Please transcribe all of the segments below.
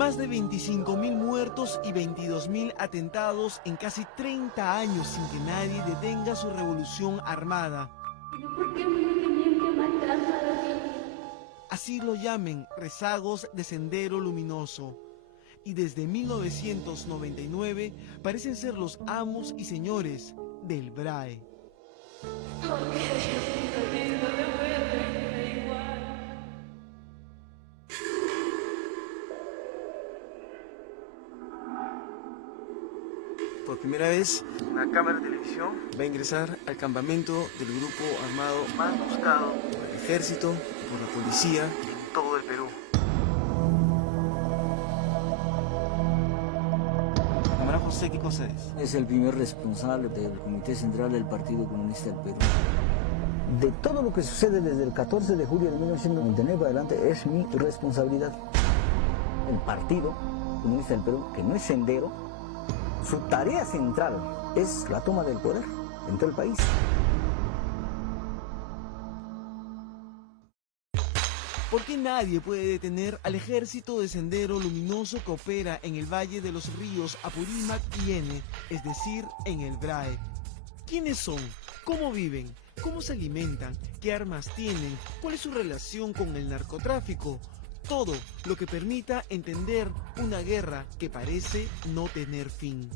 Más de 25.000 muertos y 22.000 atentados en casi 30 años sin que nadie detenga su revolución armada. ¿Por qué me tenían que matar a mí? Así lo llamen rezagos de Sendero Luminoso. Y desde 1999 parecen ser los amos y señores del BRAE. ¿Por qué Diosito lindo me vuelve igual? Por primera vez, una cámara de televisión va a ingresar al campamento del grupo armado más buscado por el ejército y por la policía en todo el Perú. Camarada José, ¿qué cosa es? Es el primer responsable del Comité Central del Partido Comunista del Perú. De todo lo que sucede desde el 14 de julio de 1999 para adelante es mi responsabilidad. El Partido Comunista del Perú, que no es Sendero, su tarea central es la toma del poder en todo el país. ¿Por qué nadie puede detener al ejército de Sendero Luminoso que opera en el Valle de los Ríos Apurímac y Ene, es decir, en el BRAE? ¿Quiénes son? ¿Cómo viven? ¿Cómo se alimentan? ¿Qué armas tienen? ¿Cuál es su relación con el narcotráfico? Todo lo que permita entender una guerra que parece no tener fin.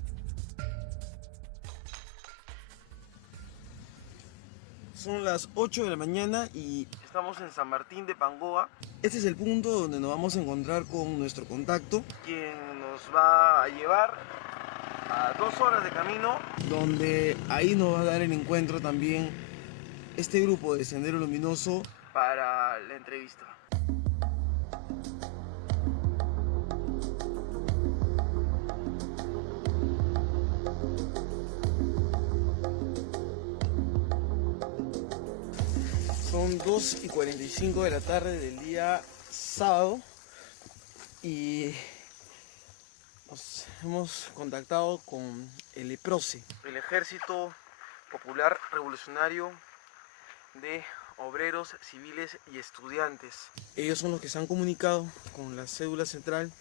Son las 8 de la mañana y estamos en San Martín de Pangoa. Este es el punto donde nos vamos a encontrar con nuestro contacto, quien nos va a llevar a 2 horas de camino, donde ahí nos va a dar el encuentro también este grupo de Sendero Luminoso para la entrevista. Son 2:45 de la tarde del día sábado y nos hemos contactado con el EPROCE, el Ejército Popular Revolucionario de Obreros, Civiles y Estudiantes. Ellos son los que se han comunicado con la cédula central,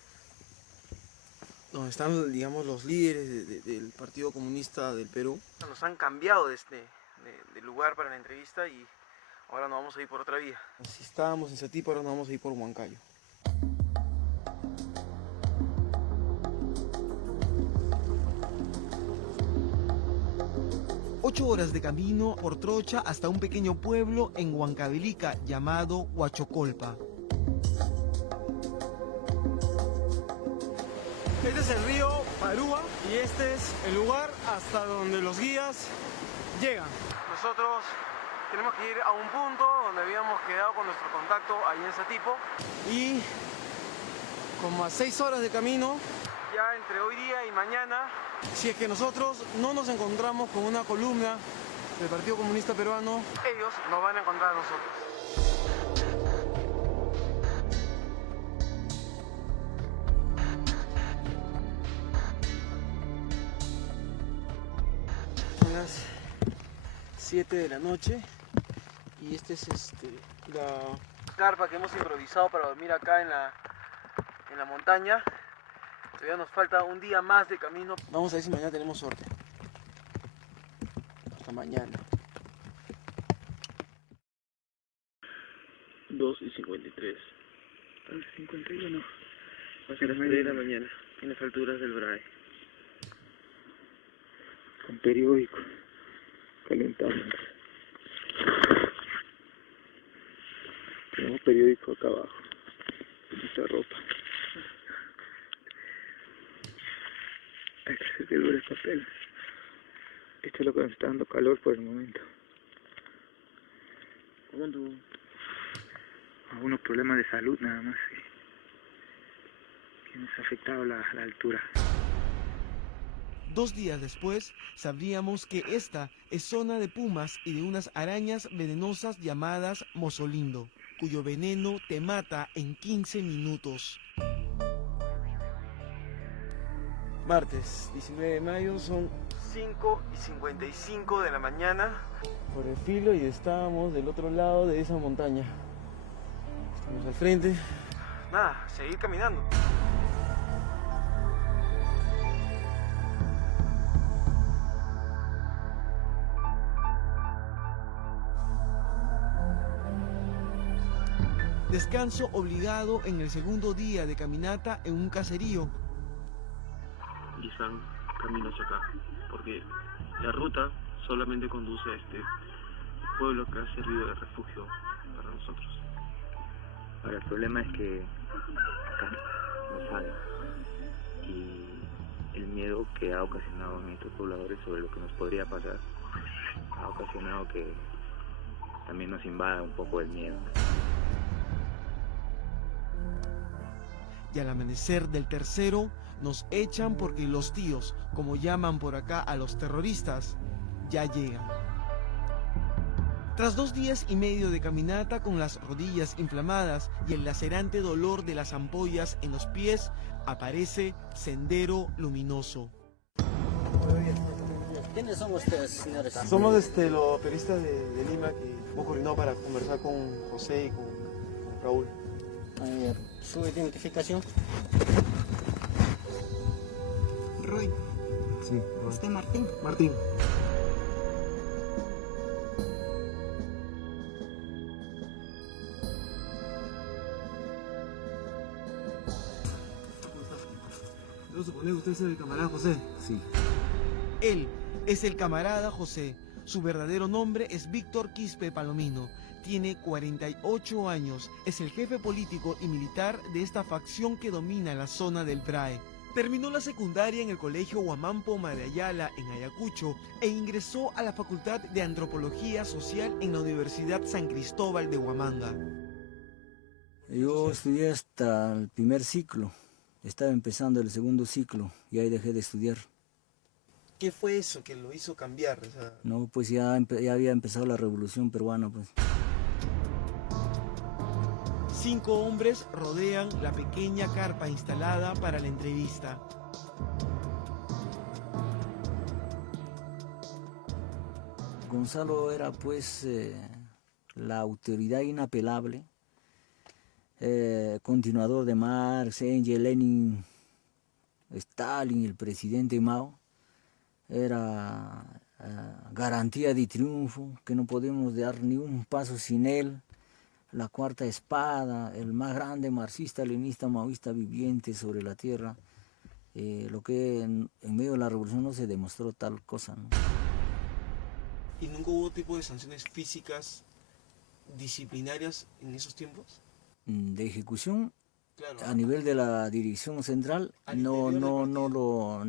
donde están, digamos, los líderes del Partido Comunista del Perú. Nos han cambiado de lugar para la entrevista y ahora nos vamos a ir por otra vía. Si estábamos en Satipo, ahora nos vamos a ir por Huancayo. Ocho horas de camino por trocha hasta un pequeño pueblo en Huancavelica llamado Huachocolpa. Este es el río Parúa y este es el lugar hasta donde los guías llegan. Nosotros tenemos que ir a un punto donde habíamos quedado con nuestro contacto ahí en Satipo y como a 6 horas de camino, ya entre hoy día y mañana, si es que nosotros no nos encontramos con una columna del Partido Comunista Peruano, ellos nos van a encontrar a nosotros. Son las 7 de la noche y esta es la carpa que hemos improvisado para dormir acá en la montaña. Todavía nos falta un día más de camino. Vamos a ver si mañana tenemos suerte. Hasta mañana. 2:53. 51. Va a ser las 3 de la mañana, en las alturas del BRAE. Con periódico, calentamos. Tenemos periódico acá abajo, en nuestra ropa. Hay que hacer que dure el papel. Esto es lo que nos está dando calor por el momento. ¿Cuándo? Algunos problemas de salud nada más que nos ha afectado la altura. 2 días después, sabríamos que esta es zona de pumas y de unas arañas venenosas llamadas mozolindo, cuyo veneno te mata en 15 minutos. Martes 19 de mayo, son 5:55 de la mañana por el filo y estábamos del otro lado de esa montaña. Estamos al frente. Nada, seguir caminando. Descanso obligado en el segundo día de caminata en un caserío. Y están camino hacia acá, porque la ruta solamente conduce a este pueblo que ha servido de refugio para nosotros. Ahora, el problema es que acá no sale. Y el miedo que ha ocasionado en estos pobladores sobre lo que nos podría pasar ha ocasionado que también nos invada un poco el miedo. Y al amanecer del tercero, nos echan porque los tíos, como llaman por acá a los terroristas, ya llegan. Tras 2 días y medio de caminata con las rodillas inflamadas y el lacerante dolor de las ampollas en los pies, aparece Sendero Luminoso. ¿Quiénes son ustedes, señores? Somos los periodistas de Lima que hemos coordinado para conversar con José y con Raúl. A ver, su identificación. Roy, Sí, ¿usted Martín? Martín. Debo suponer que usted es el camarada José. Sí. Él es el camarada José. Su verdadero nombre es Víctor Quispe Palomino. Tiene 48 años. Es el jefe político y militar de esta facción que domina la zona del BRAE. Terminó la secundaria en el colegio Huamampo Madayala en Ayacucho e ingresó a la Facultad de Antropología Social en la Universidad San Cristóbal de Huamanga. Yo estudié hasta el primer ciclo. Estaba empezando el segundo ciclo y ahí dejé de estudiar. ¿Qué fue eso que lo hizo cambiar? O sea, No, pues ya había empezado la Revolución Peruana, pues. 5 hombres rodean la pequeña carpa instalada para la entrevista. Gonzalo era pues la autoridad inapelable, continuador de Marx, Engels, Lenin, Stalin, el presidente Mao. Era garantía de triunfo, que no podemos dar ni un paso sin él. La cuarta espada, el más grande marxista, leninista, maoísta viviente sobre la tierra. Lo que en medio de la revolución no se demostró tal cosa, ¿no? ¿Y nunca hubo tipo de sanciones físicas disciplinarias en esos tiempos? De ejecución, Claro. a nivel de la dirección central, Al no interior del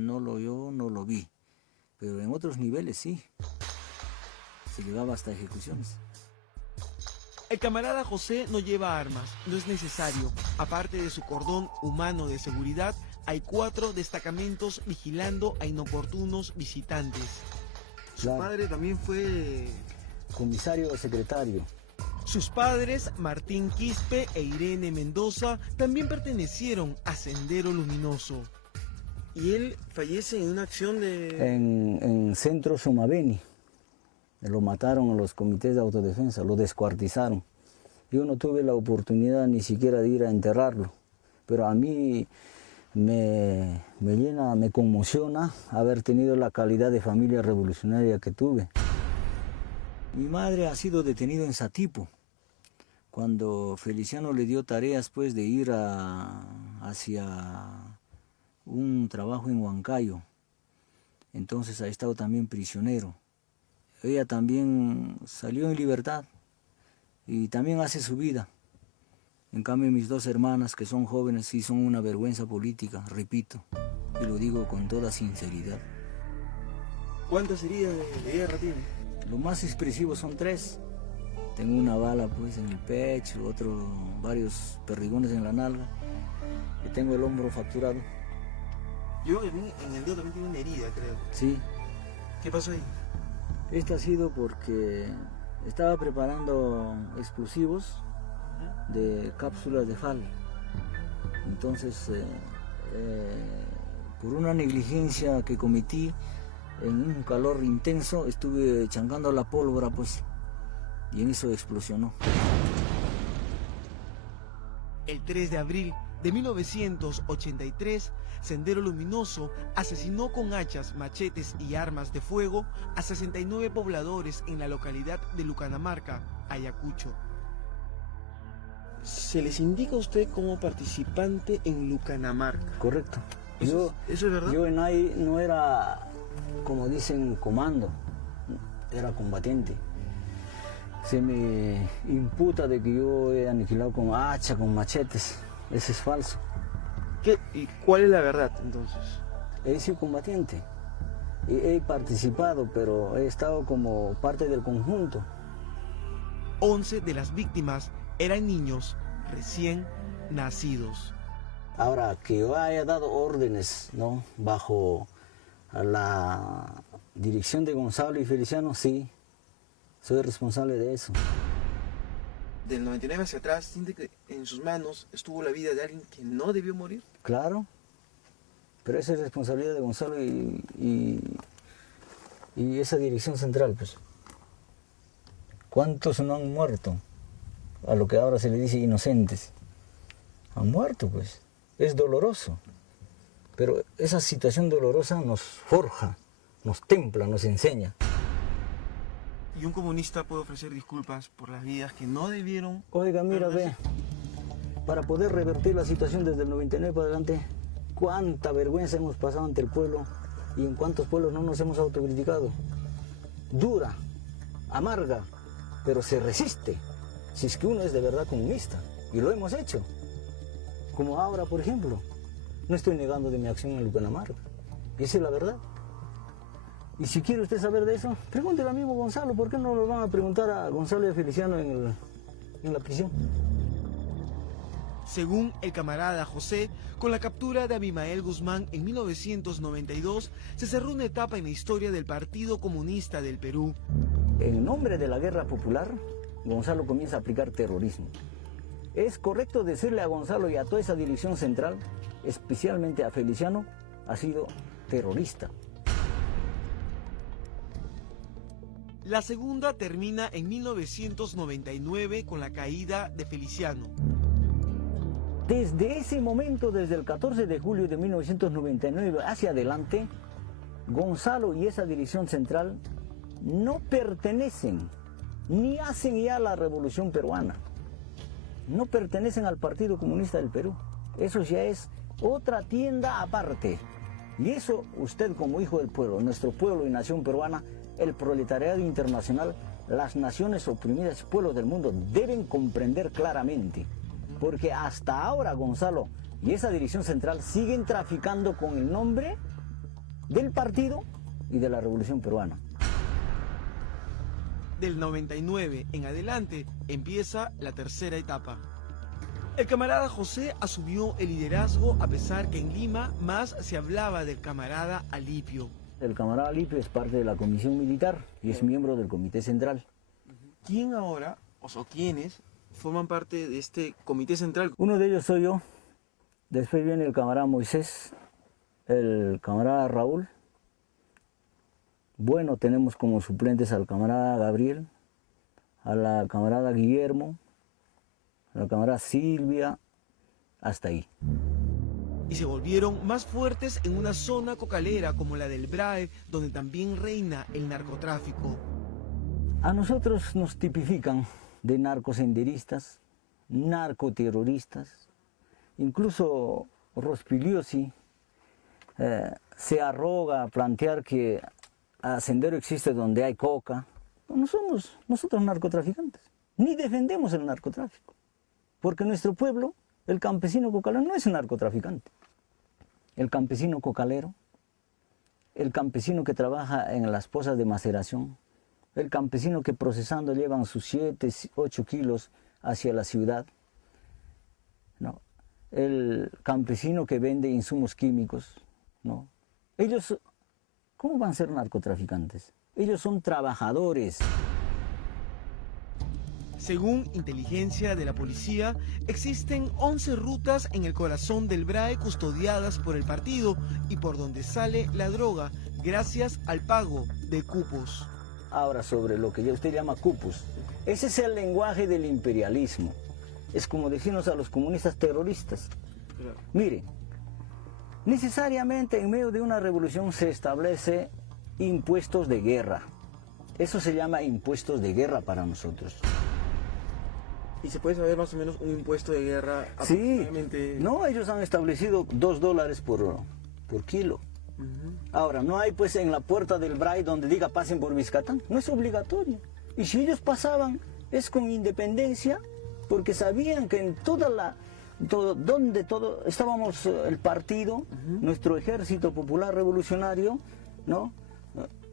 no lo vi. Pero en otros niveles sí. Se llegaba hasta ejecuciones. El camarada José no lleva armas, no es necesario. Aparte de su cordón humano de seguridad, hay 4 destacamentos vigilando a inoportunos visitantes. Su Claro. padre también fue... Comisario o secretario. Sus padres, Martín Quispe e Irene Mendoza, también pertenecieron a Sendero Luminoso. Y él fallece en una acción de... En Centro Somaveni. Lo mataron a los comités de autodefensa, lo descuartizaron. Yo no tuve la oportunidad ni siquiera de ir a enterrarlo, pero a mí me llena, me conmociona haber tenido la calidad de familia revolucionaria que tuve. Mi madre ha sido detenida en Satipo, cuando Feliciano le dio tareas pues de ir hacia un trabajo en Huancayo. Entonces ha estado también prisionero. Ella también salió en libertad y también hace su vida. En cambio, mis 2 hermanas, que son jóvenes, sí son una vergüenza política, repito, y lo digo con toda sinceridad. ¿Cuántas heridas de guerra tiene? Lo más expresivo son 3. Tengo una bala pues en el pecho, varios perdigones en la nalga, y tengo el hombro fracturado. Yo en el dedo también tengo una herida, creo. Sí. ¿Qué pasó ahí? Esto ha sido porque estaba preparando explosivos de cápsulas de FAL. Entonces, por una negligencia que cometí, en un calor intenso, estuve chancando la pólvora, pues, y en eso explosionó. El 3 de abril de 1983, Sendero Luminoso asesinó con hachas, machetes y armas de fuego a 69 pobladores en la localidad de Lucanamarca, Ayacucho. se les indica a usted como participante en Lucanamarca. Correcto. ¿Eso es verdad? Yo en ahí no era, como dicen, comando, era combatiente. Se me imputa de que yo he aniquilado con hacha, con machetes. Eso es falso. ¿Y cuál es la verdad entonces? He sido combatiente. He participado, pero he estado como parte del conjunto. 11 de las víctimas eran niños recién nacidos. Ahora, que yo haya dado órdenes, ¿no?, bajo la dirección de Gonzalo y Feliciano, sí, soy responsable de eso. Del 99 hacia atrás, ¿siente que en sus manos estuvo la vida de alguien que no debió morir? Claro, pero esa es responsabilidad de Gonzalo y esa dirección central, pues. ¿Cuántos no han muerto? A lo que ahora se le dice inocentes. Han muerto, pues. Es doloroso. Pero esa situación dolorosa nos forja, nos templa, nos enseña. ¿Y un comunista puede ofrecer disculpas por las vidas que no debieron? Oiga, mira, ve, para poder revertir la situación desde el 99 para adelante, cuánta vergüenza hemos pasado ante el pueblo y en cuántos pueblos no nos hemos autocriticado. Dura, amarga, pero se resiste, si es que uno es de verdad comunista, y lo hemos hecho. Como ahora, por ejemplo, no estoy negando de mi acción en Lucanamarca, esa es la verdad. Y si quiere usted saber de eso, pregúntele al mismo Gonzalo, ¿por qué no lo van a preguntar a Gonzalo y a Feliciano en la prisión? Según el camarada José, con la captura de Abimael Guzmán en 1992, se cerró una etapa en la historia del Partido Comunista del Perú. En nombre de la guerra popular, Gonzalo comienza a aplicar terrorismo. Es correcto decirle a Gonzalo y a toda esa dirección central, especialmente a Feliciano, ha sido terrorista. La segunda termina en 1999 con la caída de Feliciano. Desde ese momento, desde el 14 de julio de 1999 hacia adelante, Gonzalo y esa dirección central no pertenecen, ni hacen ya la revolución peruana. No pertenecen al Partido Comunista del Perú. Eso ya es otra tienda aparte. Y eso usted como hijo del pueblo, nuestro pueblo y nación peruana, el proletariado internacional, las naciones oprimidas, pueblos del mundo, deben comprender claramente. Porque hasta ahora Gonzalo y esa dirección central siguen traficando con el nombre del partido y de la revolución peruana. Del 99 en adelante empieza la tercera etapa. El camarada José asumió el liderazgo a pesar que en Lima más se hablaba del camarada Alipio. El camarada Alipio es parte de la comisión militar y es miembro del comité central. ¿Quién ahora, o quiénes, forman parte de este comité central? Uno de ellos soy yo, después viene el camarada Moisés, el camarada Raúl. Bueno, tenemos como suplentes al camarada Gabriel, a la camarada Guillermo, a la camarada Silvia, hasta ahí. Y se volvieron más fuertes en una zona cocalera como la del Brae, donde también reina el narcotráfico. A nosotros nos tipifican de narcosenderistas, narcoterroristas, incluso Rospigliosi se arroga a plantear que Sendero existe donde hay coca. No somos nosotros narcotraficantes, ni defendemos el narcotráfico, porque nuestro pueblo, el campesino cocalero, no es un narcotraficante. El campesino cocalero, el campesino que trabaja en las pozas de maceración, el campesino que procesando llevan sus 7, 8 kilos hacia la ciudad, ¿no? El campesino que vende insumos químicos, ¿no? Ellos, ¿cómo van a ser narcotraficantes? Ellos son trabajadores. Según inteligencia de la policía, existen 11 rutas en el corazón del Brae custodiadas por el partido y por donde sale la droga, gracias al pago de cupos. Ahora sobre lo que usted llama cupos, ese es el lenguaje del imperialismo. Es como decirnos a los comunistas terroristas. Mire, necesariamente en medio de una revolución se establece impuestos de guerra. Eso se llama impuestos de guerra para nosotros. ¿Y se puede saber más o menos un impuesto de guerra Sí, aproximadamente? no, ellos han establecido $2 por kilo. Ahora, no hay pues en la puerta del BRAI donde diga pasen por Vizcatán, no es obligatorio. Y si ellos pasaban, es con independencia, porque sabían que en donde estábamos el partido, nuestro ejército popular revolucionario, ¿no?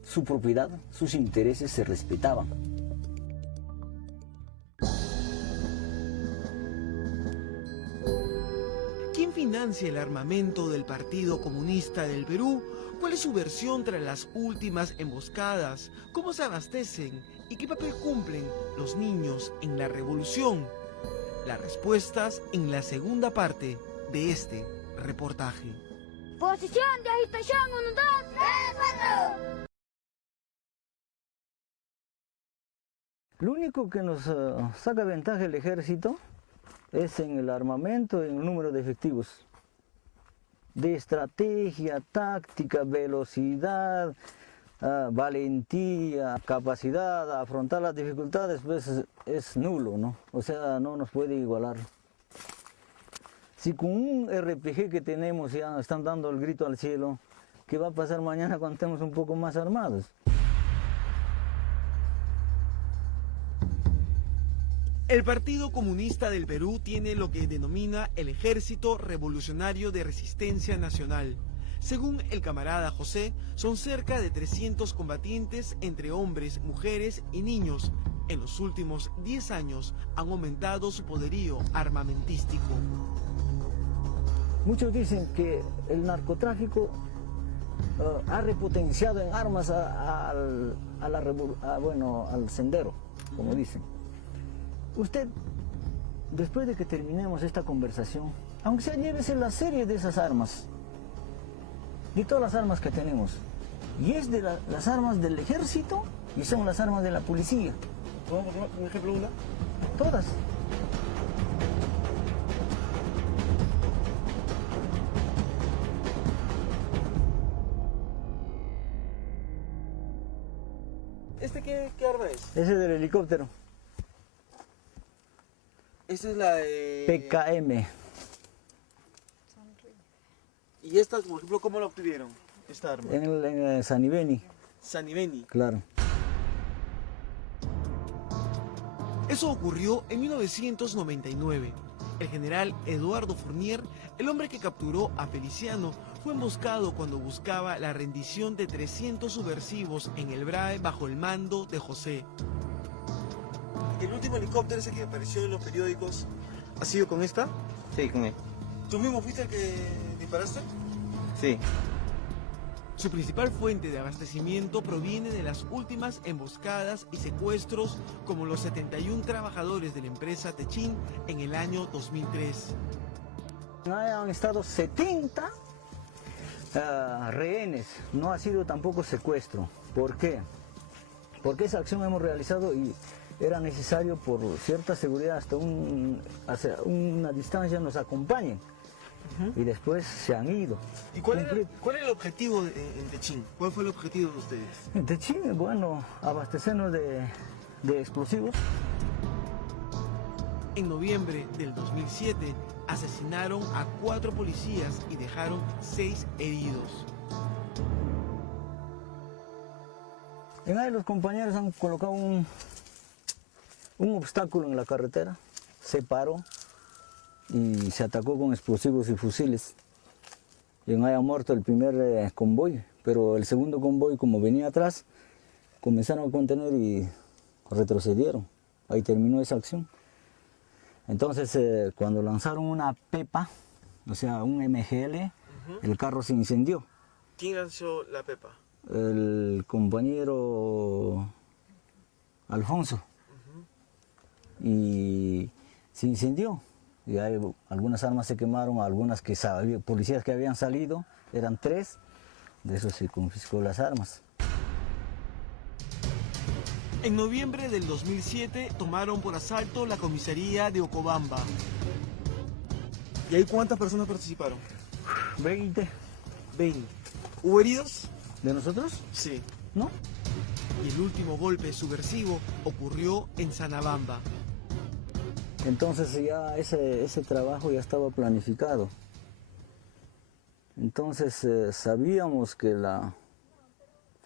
Su propiedad, sus intereses se respetaban. ¿Quién financia el armamento del Partido Comunista del Perú? ¿Cuál es su versión tras las últimas emboscadas? ¿Cómo se abastecen? ¿Y qué papel cumplen los niños en la revolución? Las respuestas en la segunda parte de este reportaje. Posición de agitación 1, 2, 3, 4. Lo único que nos saca ventaja el ejército es en el armamento y en el número de efectivos. De estrategia, táctica, velocidad, valentía, capacidad a afrontar las dificultades, pues es nulo, ¿no? O sea, no nos puede igualar. Si con un RPG que tenemos ya están dando el grito al cielo, ¿qué va a pasar mañana cuando estemos un poco más armados? El Partido Comunista del Perú tiene lo que denomina el Ejército Revolucionario de Resistencia Nacional. Según el camarada José, son cerca de 300 combatientes entre hombres, mujeres y niños. En los últimos 10 años han aumentado su poderío armamentístico. Muchos dicen que el narcotráfico ha repotenciado en armas al sendero, como dicen. Usted, después de que terminemos esta conversación, aunque sea llévese la serie de esas armas, de todas las armas que tenemos, y es de las armas del ejército y son las armas de la policía. ¿Podemos poner un ejemplo una? Todas. ¿Este qué arma es? Ese es del helicóptero. Esta es la de... PKM. ¿Y esta, por ejemplo, cómo la obtuvieron? Esta arma. En Sanibeni. Sanibeni. Claro. Eso ocurrió en 1999. El general Eduardo Fournier, el hombre que capturó a Feliciano, fue emboscado cuando buscaba la rendición de 300 subversivos en el BRAE bajo el mando de José. ¿El último helicóptero ese que apareció en los periódicos ha sido con esta? Sí, con él. ¿Tú mismo fuiste el que disparaste? Sí. Su principal fuente de abastecimiento proviene de las últimas emboscadas y secuestros, como los 71 trabajadores de la empresa Techin en el año 2003. Han estado 70 rehenes, no ha sido tampoco secuestro. ¿Por qué? Porque esa acción hemos realizado y era necesario por cierta seguridad hasta una distancia nos acompañen. Y después se han ido. ¿Y cuál era el objetivo en Techin? ¿Cuál fue el objetivo de ustedes? En Techin, bueno, abastecernos de explosivos. En noviembre del 2007 asesinaron a 4 policías y dejaron 6 heridos. En ahí los compañeros han colocado un obstáculo en la carretera, se paró y se atacó con explosivos y fusiles. Y en ahí ha muerto el primer convoy, pero el segundo convoy, como venía atrás, comenzaron a contener y retrocedieron. Ahí terminó esa acción. Entonces, cuando lanzaron una pepa, o sea, un MGL, el carro se incendió. ¿Quién lanzó la pepa? El compañero Alfonso. Y se incendió. Y hay, algunas armas se quemaron, algunas policías que habían salido, eran 3, de esos se confiscó las armas. En noviembre del 2007 tomaron por asalto la comisaría de Ocobamba. ¿Y ahí cuántas personas participaron? 20. 20. ¿Hubo heridos? ¿De nosotros? Sí. ¿No? Y el último golpe subversivo ocurrió en Sanabamba. Entonces ya ese trabajo ya estaba planificado. Entonces sabíamos que la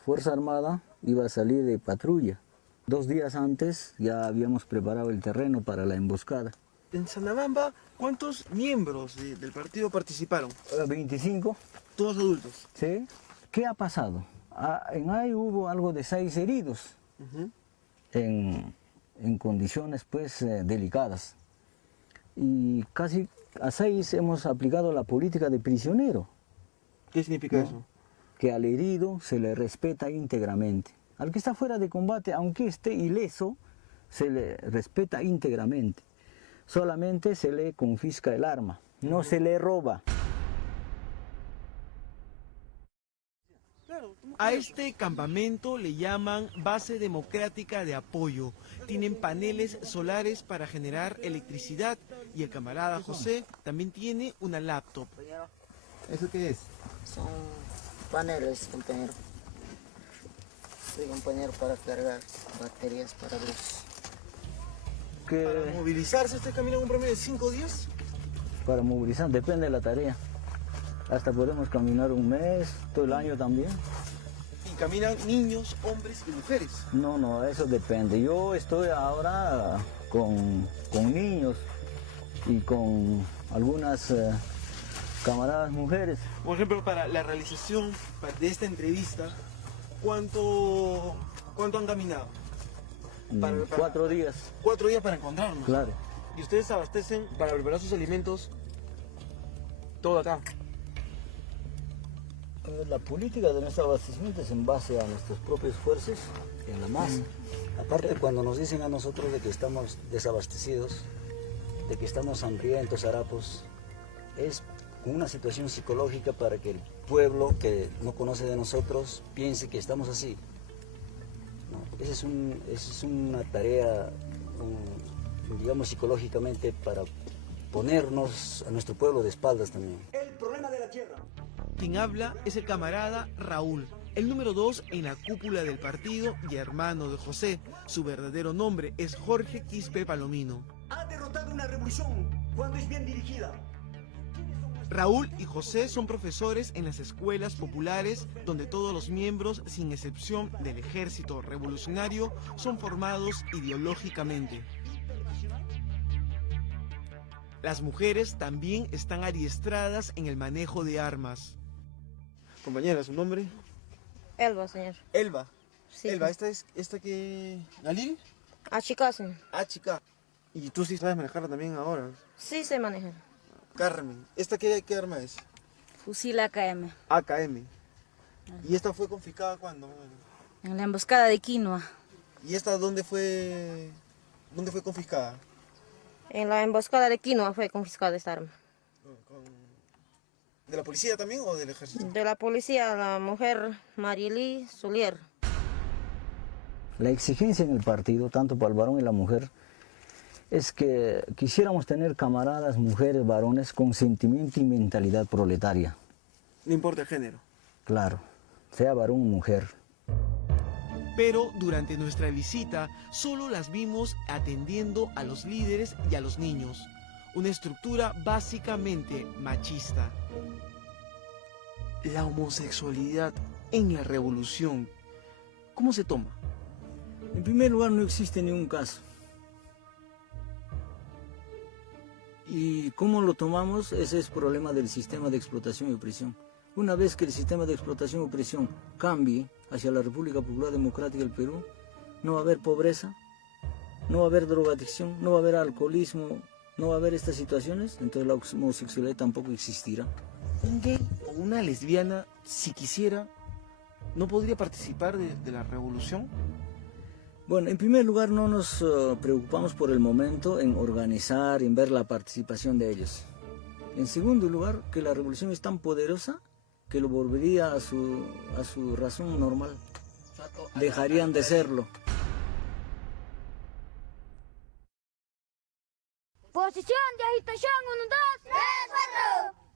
Fuerza Armada iba a salir de patrulla. 2 días antes ya habíamos preparado el terreno para la emboscada. En Sanabamba, ¿cuántos miembros del partido participaron? 25. Todos adultos. ¿Sí? ¿Qué ha pasado? En ahí hubo algo de 6 heridos en condiciones pues delicadas. Y casi a 6 hemos aplicado la política de prisionero. ¿Qué significa eso? Que al herido se le respeta íntegramente. Al que está fuera de combate, aunque esté ileso, se le respeta íntegramente. Solamente se le confisca el arma, no se le roba. A este campamento le llaman Base Democrática de Apoyo. Tienen paneles solares para generar electricidad y el camarada José también tiene una laptop. ¿Eso qué es? Son paneles, compañero. Sí, compañero, para cargar baterías para luz. Para movilizarse, ¿ustedes caminan un promedio de 5 días? Para movilizar, depende de la tarea. Hasta podemos caminar un mes, todo el año también. ¿Y caminan niños, hombres y mujeres? No, eso depende. Yo estoy ahora con niños y con algunas camaradas mujeres. Por ejemplo, para la realización de esta entrevista, ¿cuánto han caminado? 4 días. 4 días para encontrarnos. Claro. Y ustedes abastecen para preparar sus alimentos todo acá. La política de nuestro abastecimiento es en base a nuestros propios esfuerzos en la masa. Aparte, cuando nos dicen a nosotros de que estamos desabastecidos, de que estamos hambrientos, harapos, es una situación psicológica para que el pueblo que no conoce de nosotros piense que estamos así. No, esa es una tarea, digamos, psicológicamente para ponernos a nuestro pueblo de espaldas también. El problema de la tierra. Quien habla es el camarada Raúl, el número 2 en la cúpula del partido y hermano de José. Su verdadero nombre es Jorge Quispe Palomino. Ha derrotado una revolución cuando es bien dirigida. Raúl y José son profesores en las escuelas populares donde todos los miembros, sin excepción del ejército revolucionario, son formados ideológicamente. Las mujeres también están adiestradas en el manejo de armas. Compañera, ¿su nombre? Elba, señor. Elba. Sí. Elba, ¿esta que... ¿Galil? A chica, señor. Ah, chica. ¿Y tú sí sabes manejarla también ahora? Sí sé manejar. Carmen, ¿esta qué arma es? Fusil AKM. AKM. ¿Y esta fue confiscada cuándo? En la emboscada de Quinoa. ¿Y esta dónde fue confiscada? En la emboscada de Quinoa fue confiscada esta arma. ¿De la policía también o del ejército? De la policía, la mujer Marily Solier. La exigencia en el partido, tanto para el varón y la mujer, es que quisiéramos tener camaradas, mujeres, varones, con sentimiento y mentalidad proletaria. No importa el género. Claro, sea varón o mujer. Pero durante nuestra visita solo las vimos atendiendo a los líderes y a los niños. Una estructura básicamente machista. La homosexualidad en la revolución, ¿cómo se toma? En primer lugar, no existe ningún caso. ¿Y cómo lo tomamos? Ese es problema del sistema de explotación y opresión. Una vez que el sistema de explotación y opresión cambie hacia la República Popular Democrática del Perú, no va a haber pobreza, no va a haber drogadicción, no va a haber alcoholismo, no va a haber estas situaciones, entonces la homosexualidad tampoco existirá. Un gay o una lesbiana, si quisiera, ¿no podría participar de la revolución? Bueno, en primer lugar no nos preocupamos por el momento en organizar, en ver la participación de ellos. En segundo lugar, que la revolución es tan poderosa que lo volvería a su razón normal. Dejarían de serlo. Posición de agitación 1, 2, 3, 4.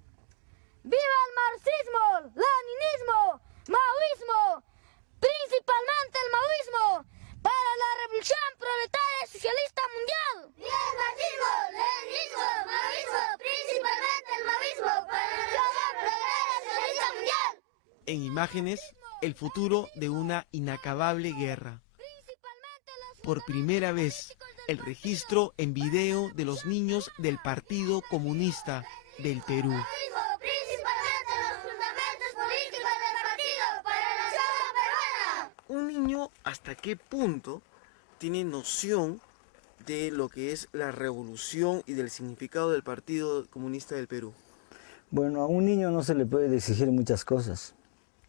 ¡Viva el marxismo, leninismo, maoísmo! Principalmente el maoísmo, para la revolución proletaria socialista mundial. ¡Viva el marxismo! En imágenes, el futuro de una inacabable guerra. Por primera vez, el registro en video de los niños del Partido Comunista del Perú. Principalmente los fundamentos políticos del partido para la nación peruana. Un niño, ¿hasta qué punto tiene noción de lo que es la revolución y del significado del Partido Comunista del Perú? Bueno, a un niño no se le puede exigir muchas cosas.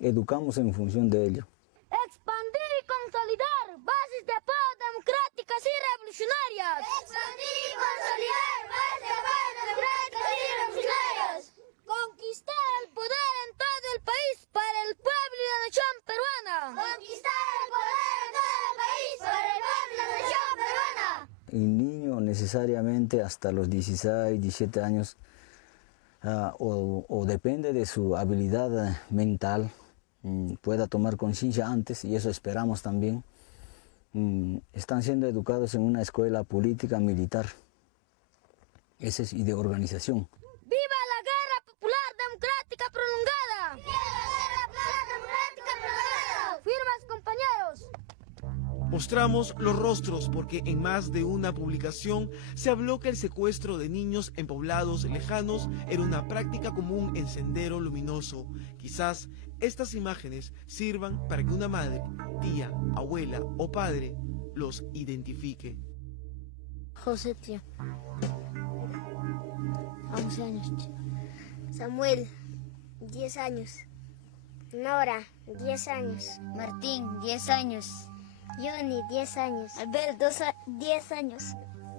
Educamos en función de ello. Expandir y consolidar bases de apoyo democráticas y revolucionarias. Expandir y consolidar bases de apoyo democráticas y revolucionarias. Conquistar el poder en todo el país para el pueblo y la nación peruana. Conquistar el poder en todo el país para el pueblo y la nación peruana. El niño necesariamente hasta los 16, 17 años, o depende de su habilidad mental, pueda tomar conciencia antes, y eso esperamos también. Están siendo educados en una escuela política militar, ese es, y de organización. ¡Viva la guerra popular democrática prolongada! ¡Viva la guerra popular democrática prolongada! ¡Firmas, compañeros! Mostramos los rostros porque en más de una publicación se habló que el secuestro de niños en poblados lejanos era una práctica común en Sendero Luminoso. Quizás estas imágenes sirvan para que una madre, tía, abuela o padre los identifique. José, tío. 11 años. Samuel, 10 años. Nora, 10 años. Martín, 10 años. Johnny, 10 años. Alberto, 10 años.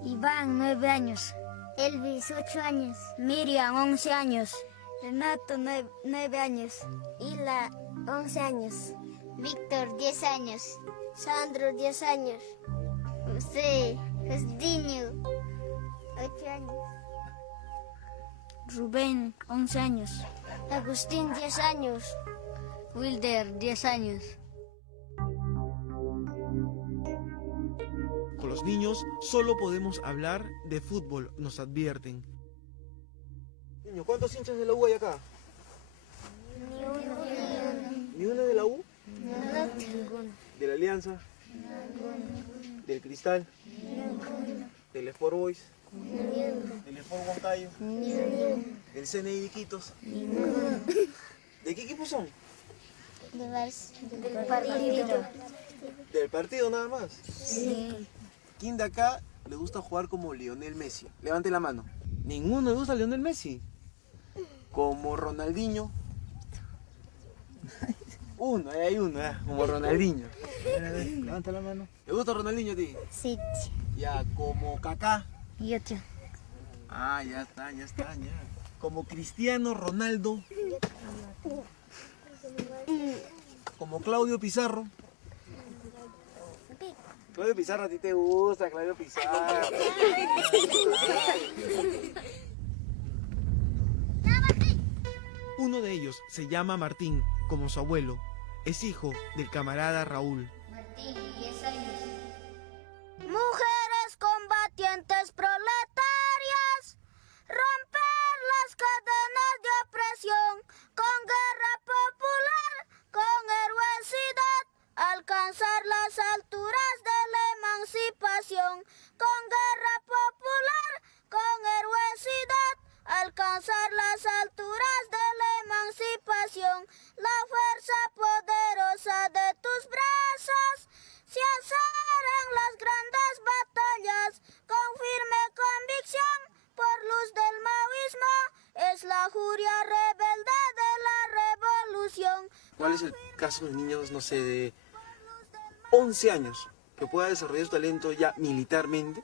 Iván, 9 años. Elvis, 8 años. Miriam, 11 años. Renato, 9 años. Hila, 11 años. Víctor, 10 años. Sandro, 10 años. José, Justiño, 8 años. Rubén, 11 años. Agustín, 10 años. Wilder, 10 años. Con los niños solo podemos hablar de fútbol, nos advierten. Niño, ¿cuántos hinchas de la U hay acá? Ni uno. ¿Ni uno de la U? Ninguno. ¿De la Alianza? ¿Del Cristal? ¿Del Sport Boys? ¿Del Sport Huancayo? ¿Del CNI de Iquitos? ¿De qué equipo son? Del partido. ¿Del partido nada más? Sí. ¿Quién de acá le gusta jugar como Lionel Messi? Levante la mano. ¿Ninguno le gusta a Lionel Messi? Como Ronaldinho. Uno, ahí hay uno, como Ronaldinho. Levanta la mano. ¿Le gusta Ronaldinho a ti? Sí. Ya, como Kaká. Yo, tío. Ah, ya está, ya. Como Cristiano Ronaldo. Como Claudio Pizarro. Claudio Pizarro, a ti te gusta, Claudio Pizarro. Uno de ellos se llama Martín, como su abuelo. Es hijo del camarada Raúl. Martín, 10 años. Mujeres combatientes proletarias, romper las cadenas de opresión, con guerra popular, con heroicidad, alcanzar las alturas de la emancipación, con guerra popular, con heroicidad, alcanzar las alturas de la emancipación, la fuerza poderosa de tus brazos, se alzar en las grandes batallas, con firme convicción, por luz del maoísmo, es la furia rebelde de la revolución. ¿Cuál es el caso de niños, no sé, de 11 años, que pueda desarrollar su talento ya militarmente?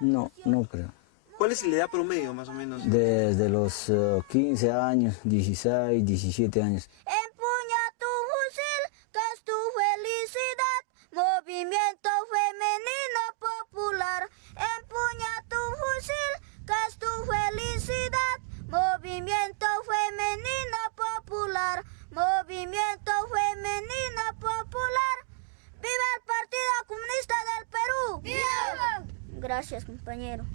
No, no creo. ¿Cuál es la edad promedio, más o menos? Desde los 15 años, 16, 17 años. Empuña tu fusil, que es tu felicidad, movimiento femenino popular. Empuña tu fusil, que es tu felicidad, movimiento femenino popular, movimiento femenino popular. ¡Viva el Partido Comunista del Perú! ¡Viva! Gracias, compañero.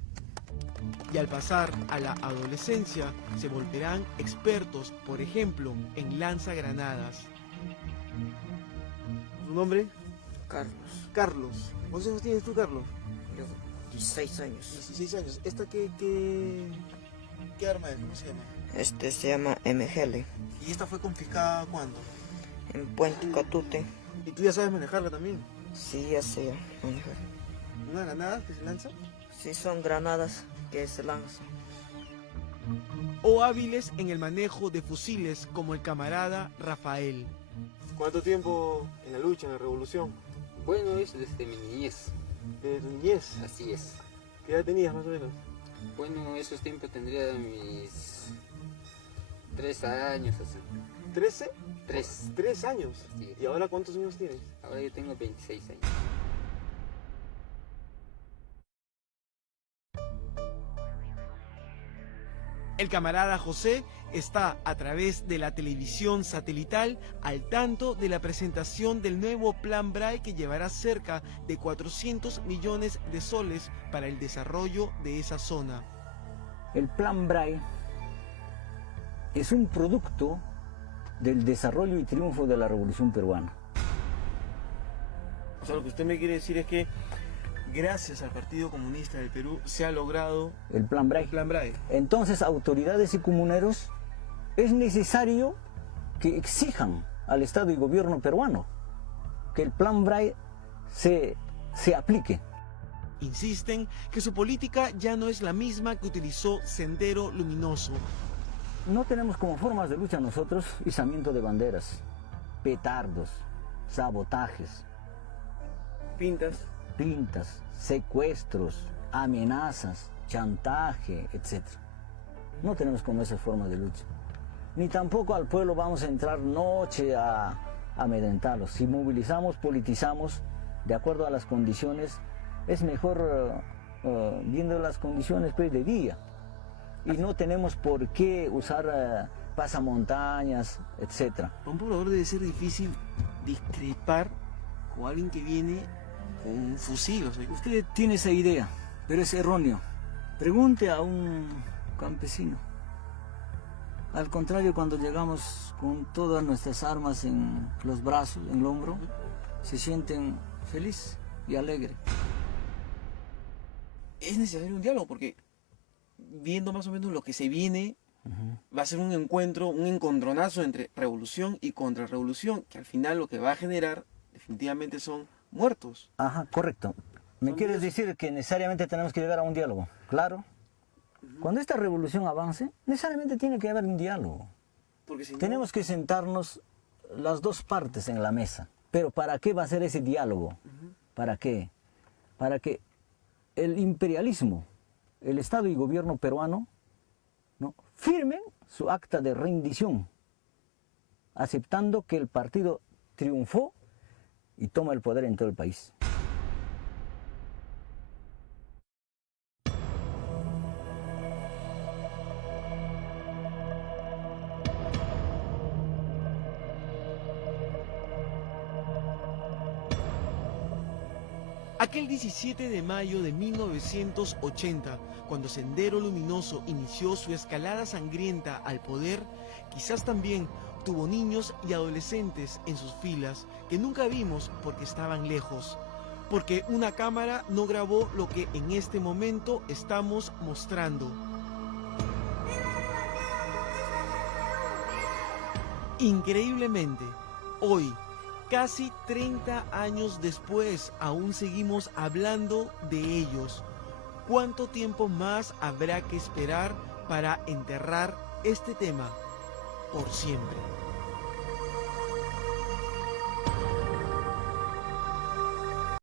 Y al pasar a la adolescencia, se volverán expertos, por ejemplo, en lanzagranadas. ¿Tu nombre? Carlos, Carlos. ¿Cuántos años tienes tú, Carlos? yo 16 años. 16 años. ¿Esta qué arma es? ¿Cómo se llama? Este se llama MGL, ¿Y esta fue confiscada cuándo? en Puente Catute. ¿Y tú ya sabes manejarla también? Sí, ya sé manejar. ¿Una granada que se lanza? Sí, son granadas que se lanzan. O hábiles en el manejo de fusiles como el camarada Rafael. ¿Cuánto tiempo en la lucha, en la revolución? Bueno, es desde mi niñez, ¿Desde tu niñez? así es. ¿Qué edad tenías más o menos? Bueno, esos tiempos tendría mis 3 años, así. ¿13? 3. 3 años. Sí. ¿Y ahora cuántos años tienes? Ahora yo tengo 26 años. El camarada José está a través de la televisión satelital al tanto de la presentación del nuevo Plan BRAE que llevará cerca de 400 millones de soles para el desarrollo de esa zona. El Plan BRAE es un producto del desarrollo y triunfo de la Revolución Peruana. O sea, lo que usted me quiere decir es que gracias al Partido Comunista del Perú se ha logrado El Plan BRAE. el Plan BRAE. Entonces, autoridades y comuneros, es necesario que exijan al Estado y gobierno peruano que el Plan BRAE se aplique. Insisten que su política ya no es la misma que utilizó Sendero Luminoso. No tenemos como formas de lucha nosotros izamiento de banderas, petardos, sabotajes, pintas, secuestros, amenazas, chantaje, etc. No tenemos como esas formas de lucha. Ni tampoco al pueblo vamos a entrar noche a amedrentarlos. Si movilizamos, politizamos, de acuerdo a las condiciones, es mejor viendo las condiciones pues, de día. Y no tenemos por qué usar pasamontañas, etc. Para un poblador debe ser difícil discrepar con alguien que viene con un fusil. O sea, Usted tiene esa idea, pero es erróneo. Pregunte a un campesino. Al contrario, cuando llegamos con todas nuestras armas en los brazos, en el hombro, se sienten felices y alegres. es necesario un diálogo porque viendo más o menos lo que se viene, va a ser un encuentro, un encontronazo entre revolución y contrarrevolución, que al final lo que va a generar definitivamente son muertos. Ajá, correcto. ¿Me quieres decir que necesariamente tenemos que llegar a un diálogo? Claro. Cuando esta revolución avance, necesariamente tiene que haber un diálogo. Porque si no... Tenemos que sentarnos las dos partes en la mesa. Pero ¿para qué va a ser ese diálogo? ¿Para qué? Para que el imperialismo, el Estado y gobierno peruano, ¿no?, firmen su acta de rendición, aceptando que el partido triunfó y toma el poder en todo el país. Aquel 17 de mayo de 1980, cuando Sendero Luminoso inició su escalada sangrienta al poder, quizás también tuvo niños y adolescentes en sus filas que nunca vimos porque estaban lejos, porque una cámara no grabó lo que en este momento estamos mostrando. Increíblemente, hoy, casi 30 años después, aún seguimos hablando de ellos. ¿Cuánto tiempo más habrá que esperar para enterrar este tema por siempre?